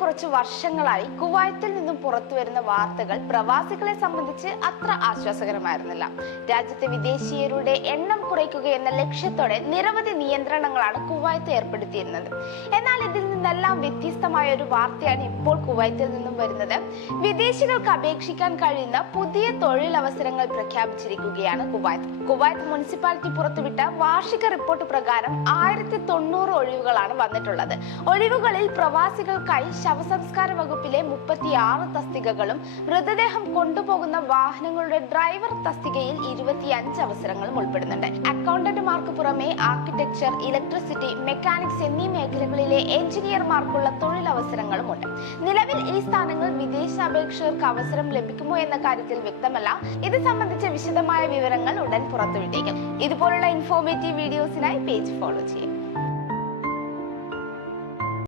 കുറച്ച് വർഷങ്ങളായി കുവൈത്തിൽ നിന്നും പുറത്തുവരുന്ന വാർത്തകൾ പ്രവാസികളെ സംബന്ധിച്ച് അത്ര ആശ്വാസകരമായിരുന്നില്ല. രാജ്യത്തെ വിദേശീയരുടെ എണ്ണം കുറയ്ക്കുക എന്ന ലക്ഷ്യത്തോടെ നിരവധി നിയന്ത്രണങ്ങളാണ് കുവൈത്ത് ഏർപ്പെടുത്തിയിരുന്നത്. എന്നാൽ ഇതിൽ നിന്നെല്ലാം വ്യത്യസ്തമായ ഒരു വാർത്തയാണ് ഇപ്പോൾ കുവൈത്തിൽ നിന്നും വരുന്നത്. വിദേശികൾക്ക് അപേക്ഷിക്കാൻ കഴിയുന്ന പുതിയ തൊഴിലവസരങ്ങൾ പ്രഖ്യാപിച്ചിരിക്കുകയാണ് കുവൈത്ത് മുനിസിപ്പാലിറ്റി പുറത്തുവിട്ട വാർഷിക റിപ്പോർട്ട് പ്രകാരം 1090 ഒഴിവുകളാണ് വന്നിട്ടുള്ളത്. ഒഴിവുകളിൽ പ്രവാസികൾക്കായി ശവസംസ്കാര വകുപ്പിലെ 36 തസ്തികകളും മൃതദേഹം കൊണ്ടുപോകുന്ന വാഹനങ്ങളുടെ ഡ്രൈവർ തസ്തികയിൽ 25 അവസരങ്ങളും ഉൾപ്പെടുന്നുണ്ട്. അക്കൗണ്ടന്റുമാർക്ക് പുറമെ ആർക്കിടെക്ചർ, ഇലക്ട്രിസിറ്റി, മെക്കാനിക്സ് എന്നീ മേഖലകളിലെ എഞ്ചിനീയർമാർക്കുള്ള തൊഴിലവസരങ്ങളും ഉണ്ട്. നിലവിൽ ഈ സ്ഥാനങ്ങൾ വിദേശാപേക്ഷകർക്ക് അവസരം ലഭിക്കുമോ എന്ന കാര്യത്തിൽ വ്യക്തമല്ല. ഇത് സംബന്ധിച്ച വിശദമായ വിവരങ്ങൾ ഉടൻ പുറത്തുവിട്ടേക്കും. ഇതുപോലുള്ള ഇൻഫോർമേറ്റീവ് വീഡിയോസിനായി പേജ് ഫോളോ ചെയ്യും.